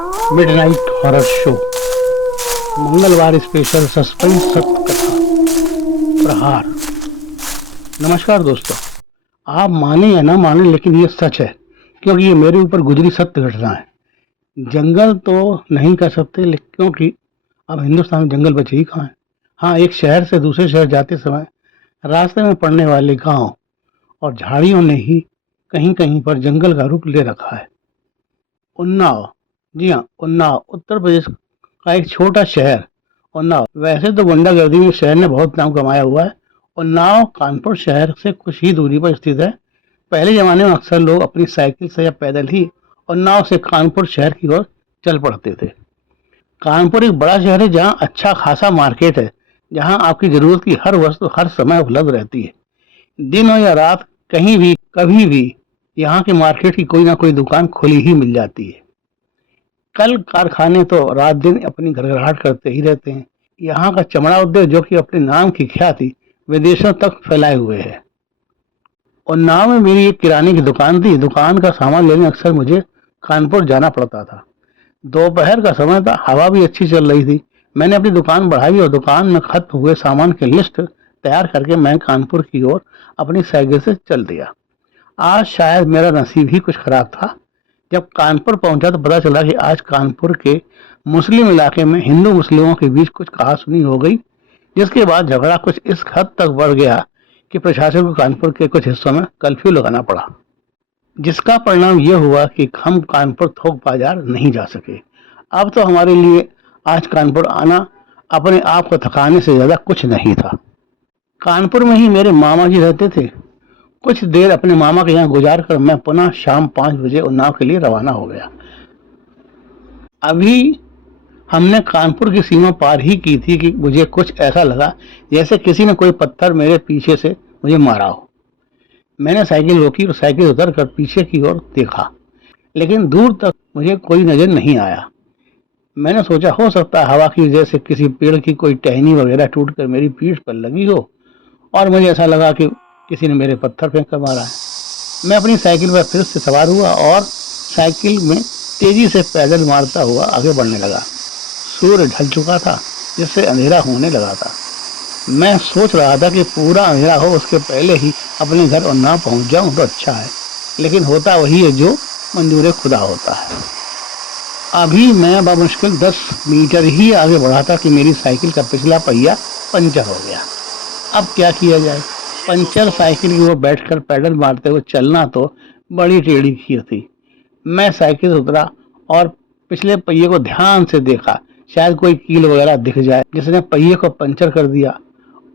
Midnight horror show, मंगलवार special suspense सत्य कथा प्रहार। नमस्कार दोस्तों, आप माने या ना माने लेकिन ये सच है, क्योंकि ये मेरे ऊपर गुजरी सत्य घटना है। जंगल तो नहीं कह सकते, लेकिन क्योंकि अब हिंदुस्तान में जंगल बचे ही कहाँ हैं। हाँ, एक शहर से दूसरे शहर जाते समय रास्ते में पड़ने वाले गांव और झाड़ियों ने ही कहीं कहीं पर जंगल का रूप ले रखा है। उन्नाव, जी हाँ, उन्नाव उत्तर प्रदेश का एक छोटा शहर। उन्नाव वैसे तो गुंडागर्दी में शहर ने बहुत नाम कमाया हुआ है। उन्नाव कानपुर शहर से कुछ ही दूरी पर स्थित है। पहले जमाने में अक्सर लोग अपनी साइकिल से या पैदल ही उन्नाव से कानपुर शहर की ओर चल पड़ते थे। कानपुर एक बड़ा शहर है जहाँ अच्छा खासा मार्केट है, जहाँ आपकी जरूरत की हर वस्तु हर समय उपलब्ध रहती है। दिन हो या रात, कहीं भी कभी भी यहाँ के मार्केट की कोई ना कोई दुकान खुली ही मिल जाती है। कल कारखाने तो रात दिन अपनी घरघराहट करते ही रहते हैं। यहाँ का चमड़ा उद्योग, जो कि अपने नाम की ख्याति विदेशों तक फैलाए हुए है। उन्नाव में मेरी एक किराने की दुकान थी। दुकान का सामान लेने अक्सर मुझे कानपुर जाना पड़ता था। दोपहर का समय था, हवा भी अच्छी चल रही थी। मैंने अपनी दुकान बढ़ाई और दुकान में खत्म हुए सामान की लिस्ट तैयार करके मैं कानपुर की ओर अपनी साइकिल से चल दिया। आज शायद मेरा नसीब ही कुछ खराब था। जब कानपुर पहुंचा तो पता चला कि आज कानपुर के मुस्लिम इलाके में हिंदू मुस्लिमों के बीच कुछ कहासुनी हो गई, जिसके बाद झगड़ा कुछ इस हद तक बढ़ गया कि प्रशासन को कानपुर के कुछ हिस्सों में कर्फ्यू लगाना पड़ा, जिसका परिणाम यह हुआ कि हम कानपुर थोक बाजार नहीं जा सके। अब तो हमारे लिए आज कानपुर आना अपने आप को थकाने से ज्यादा कुछ नहीं था। कानपुर में ही मेरे मामा जी रहते थे। कुछ देर अपने मामा के यहाँ गुजार कर मैं पुनः शाम 5 बजे उन्नाव के लिए रवाना हो गया। अभी हमने कानपुर की सीमा पार ही की थी कि मुझे कुछ ऐसा लगा जैसे किसी ने कोई पत्थर मेरे पीछे से मुझे मारा हो। मैंने साइकिल रोकी और साइकिल उतर कर पीछे की ओर देखा, लेकिन दूर तक मुझे कोई नजर नहीं आया। मैंने सोचा हो सकता है हवा की वजह से किसी पेड़ की कोई टहनी वगैरह टूटकर मेरी पीठ पर लगी हो और मुझे ऐसा लगा कि किसी ने मेरे पत्थर फेंक कर मारा है। मैं अपनी साइकिल पर फिर से सवार हुआ और साइकिल में तेजी से पैदल मारता हुआ आगे बढ़ने लगा। सूर्य ढल चुका था, जिससे अंधेरा होने लगा था। मैं सोच रहा था कि पूरा अंधेरा हो उसके पहले ही अपने घर उन्नाव पहुंच जाऊं तो अच्छा है, लेकिन होता वही है जो मंजूर खुदा होता है। अभी मैं बमुश्किल 10 मीटर ही आगे बढ़ा था कि मेरी साइकिल का पिछला पहिया पंचर हो गया। अब क्या किया जाए? पंचर साइकिल की ओर बैठकर पैडल मारते हुए चलना तो बड़ी टेढ़ी खीर थी। मैं साइकिल से उतरा और पिछले पहिए को ध्यान से देखा, शायद कोई कील वगैरह दिख जाए जिसने पहिए को पंचर कर दिया।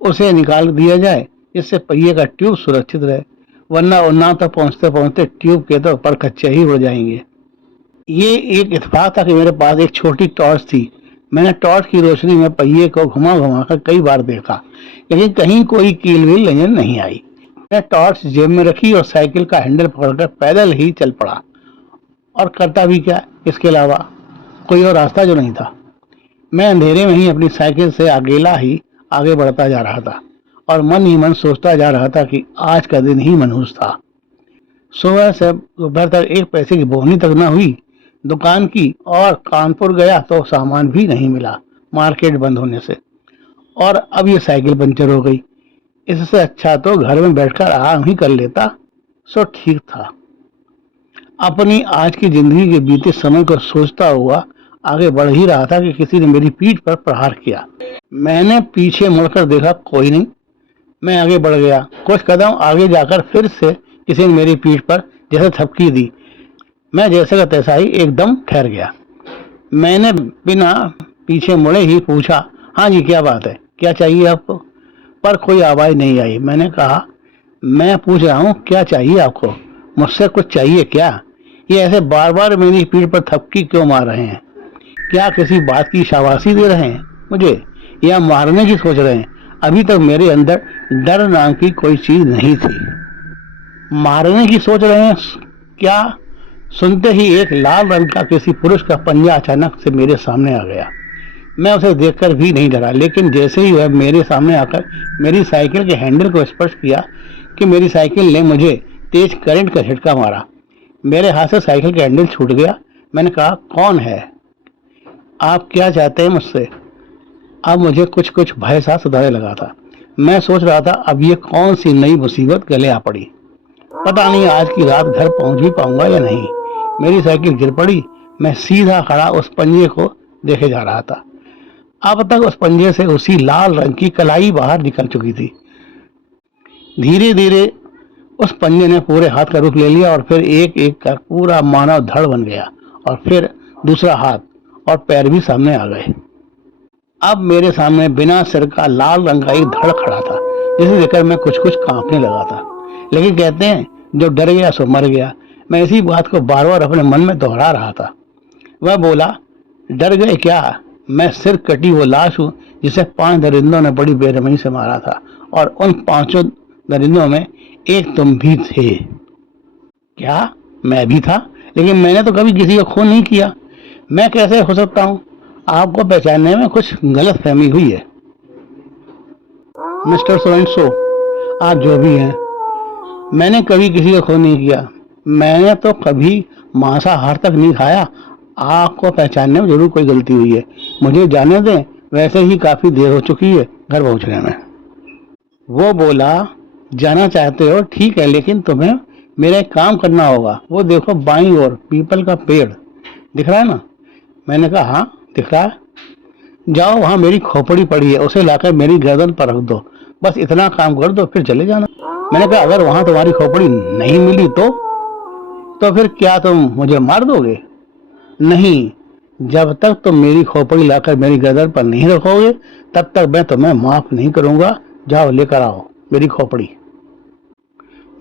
उसे निकाल दिया जाए जिससे पहिए का ट्यूब सुरक्षित रहे, वरना उन्नाव तक पहुंचते पहुंचते ट्यूब के तो पर कच्चे ही उड़ जाएंगे। ये एक इत्तेफाक था कि मेरे पास एक छोटी टॉर्च थी। मैंने टॉर्च की रोशनी में पहिए को घुमा घुमा कर कई बार देखा, लेकिन कहीं कोई कील भी नजर नहीं आई। मैं टॉर्च जेब में रखी और साइकिल का हैंडल पकड़कर पैदल ही चल पड़ा। और करता भी क्या, इसके अलावा कोई और रास्ता जो नहीं था। मैं अंधेरे में ही अपनी साइकिल से अकेला ही आगे बढ़ता जा रहा था और मन ही मन सोचता जा रहा था कि आज का दिन ही मनहूस था। सुबह से दोपहर तक एक पैसे की बोहनी तक न हुई दुकान की, और कानपुर गया तो सामान भी नहीं मिला मार्केट बंद होने से, और अब ये साइकिल पंचर हो गई। इससे अच्छा तो घर में बैठकर आराम ही कर लेता, सो ठीक था। अपनी आज की जिंदगी के बीते समय को सोचता हुआ आगे बढ़ ही रहा था कि किसी ने मेरी पीठ पर प्रहार किया। मैंने पीछे मुड़कर देखा, कोई नहीं। मैं आगे बढ़ गया। कुछ कदम आगे जाकर फिर से किसी ने मेरी पीठ पर जैसे थपकी दी। मैं जैसे का तैसा ही एकदम ठहर गया। मैंने बिना पीछे मुड़े ही पूछा, हाँ जी, क्या बात है, क्या चाहिए आपको? पर कोई आवाज नहीं आई। मैंने कहा, मैं पूछ रहा हूँ क्या चाहिए आपको? मुझसे कुछ चाहिए क्या? ये ऐसे बार बार मेरी पीठ पर थपकी क्यों मार रहे हैं? क्या किसी बात की शाबाशी दे रहे हैं मुझे, या मारने की सोच रहे हैं? अभी तक मेरे अंदर डर नाम की कोई चीज नहीं थी। मारने की सोच रहे हैं क्या? सुनते ही एक लाल रंग का किसी पुरुष का पंजा अचानक से मेरे सामने आ गया। मैं उसे देखकर भी नहीं डरा, लेकिन जैसे ही वह मेरे सामने आकर मेरी साइकिल के हैंडल को स्पर्श किया कि मेरी साइकिल ने मुझे तेज करंट का झटका मारा। मेरे हाथ से साइकिल का हैंडल छूट गया। मैंने कहा, कौन है? आप क्या चाहते हैं मुझसे? अब मुझे कुछ कुछ भय सा सताने लगा था। मैं सोच रहा था अब ये कौन सी नई मुसीबत गले आ पड़ी। पता नहीं आज की रात घर पहुंच भी पाऊंगा या नहीं। मेरी साइकिल गिर पड़ी। मैं सीधा खड़ा उस पंजे को देखे जा रहा था। अब तक उस पंजे से उसी लाल रंग की कलाई बाहर निकल चुकी थी। धीरे धीरे उस पंजे ने पूरे हाथ का रुख ले लिया और फिर एक एक कर पूरा मानव धड़ बन गया और फिर दूसरा हाथ और पैर भी सामने आ गए। अब मेरे सामने बिना सिर का लाल रंग का एक धड़ खड़ा था, जिसे देखकर मैं कुछ कुछ कांपने लगा था। लेकिन कहते हैं जो डर गया सो मर गया। मैं इसी बात को बार बार अपने मन में दोहरा रहा था। वह बोला, डर गए क्या? मैं सिर कटी वो लाश हूँ जिसे 5 दरिंदों ने बड़ी बेरहमी से मारा था, और उन 5 दरिंदों में एक तुम भी थे। क्या? मैं भी था? लेकिन मैंने तो कभी किसी का खून नहीं किया। मैं कैसे हो सकता हूँ? आपको पहचानने में कुछ गलत फहमी हुई है। मिस्टर सो एंड सो, आप जो भी हैं, मैंने कभी किसी का खून नहीं किया। मैंने तो कभी मांसाहार तक नहीं खाया। आपको पहचानने में जरूर कोई गलती हुई है। मुझे जाने दें, वैसे ही काफी देर हो चुकी है घर पहुंचने में। वो बोला, जाना चाहते हो ठीक है, लेकिन तुम्हें मेरा एक काम करना होगा। वो देखो बाईं ओर पीपल का पेड़ दिख रहा है ना? मैंने कहा हाँ दिख रहा है। जाओ, वहां मेरी खोपड़ी पड़ी है, उसे लाकर मेरी गर्दन पर रख दो। बस इतना काम कर दो, फिर चले जाना। मैंने कहा अगर वहां तुम्हारी खोपड़ी नहीं मिली तो फिर क्या तुम मुझे मार दोगे? नहीं, जब तक तुम मेरी खोपड़ी लाकर मेरी गर्दन पर नहीं रखोगे तब तक मैं तुम्हें माफ नहीं करूंगा। जाओ लेकर आओ मेरी खोपड़ी।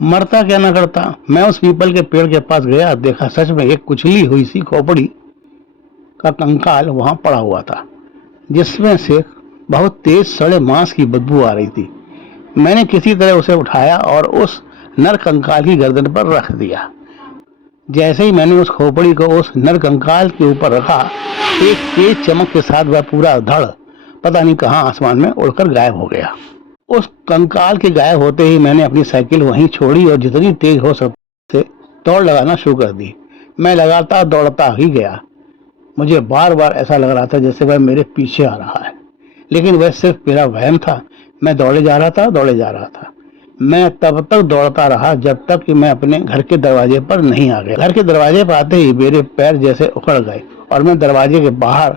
मरता क्या ना करता, मैं उस पीपल के पेड़ के पास गया। देखा सच में एक कुचली हुई सी खोपड़ी का कंकाल वहां पड़ा हुआ था, जिसमें से बहुत तेज सड़े मांस की बदबू आ रही थी। मैंने किसी तरह उसे उठाया और उस नर कंकाल की गर्दन पर रख दिया। जैसे ही मैंने उस खोपड़ी को उस नर कंकाल के ऊपर रखा, एक तेज चमक के साथ वह पूरा धड़ पता नहीं कहां आसमान में उड़कर गायब हो गया। उस कंकाल के गायब होते ही मैंने अपनी साइकिल वहीं छोड़ी और जितनी तेज हो सकते दौड़ लगाना शुरू कर दी। मैं लगातार दौड़ता ही गया। मुझे बार बार ऐसा लग रहा था जैसे वह मेरे पीछे आ रहा है, लेकिन वह सिर्फ मेरा वहम था। मैं दौड़े जा रहा था। मैं तब तक दौड़ता रहा जब तक कि मैं अपने घर के दरवाजे पर नहीं आ गया। घर के दरवाजे पर आते ही मेरे पैर जैसे उखड़ गए और मैं दरवाजे के बाहर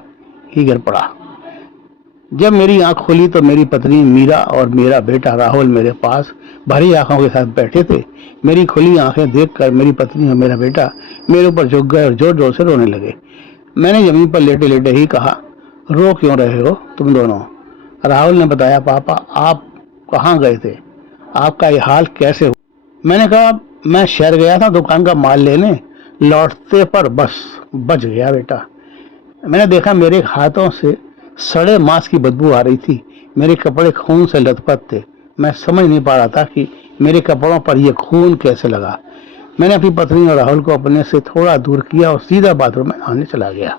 ही गिर पड़ा। जब मेरी आंख खुली तो मेरी पत्नी मीरा और मेरा बेटा राहुल मेरे पास भरी आंखों के साथ बैठे थे। मेरी खुली आंखें देखकर मेरी पत्नी और मेरा बेटा मेरे ऊपर झुक गए और जोर जोर से रोने लगे। मैंने जमीन पर लेटे लेटे ही कहा, रो क्यों रहे हो तुम दोनों? राहुल ने बताया, पापा आप कहाँ गए थे? आपका ये हाल कैसे हुआ? मैंने कहा, मैं शहर गया था दुकान का माल लेने, लौटते पर बस बच गया बेटा। मैंने देखा मेरे हाथों से सड़े मांस की बदबू आ रही थी। मेरे कपड़े खून से लथपथ थे। मैं समझ नहीं पा रहा था कि मेरे कपड़ों पर यह खून कैसे लगा। मैंने अपनी पत्नी और राहुल को अपने से थोड़ा दूर किया और सीधा बाथरूम में आने चला गया।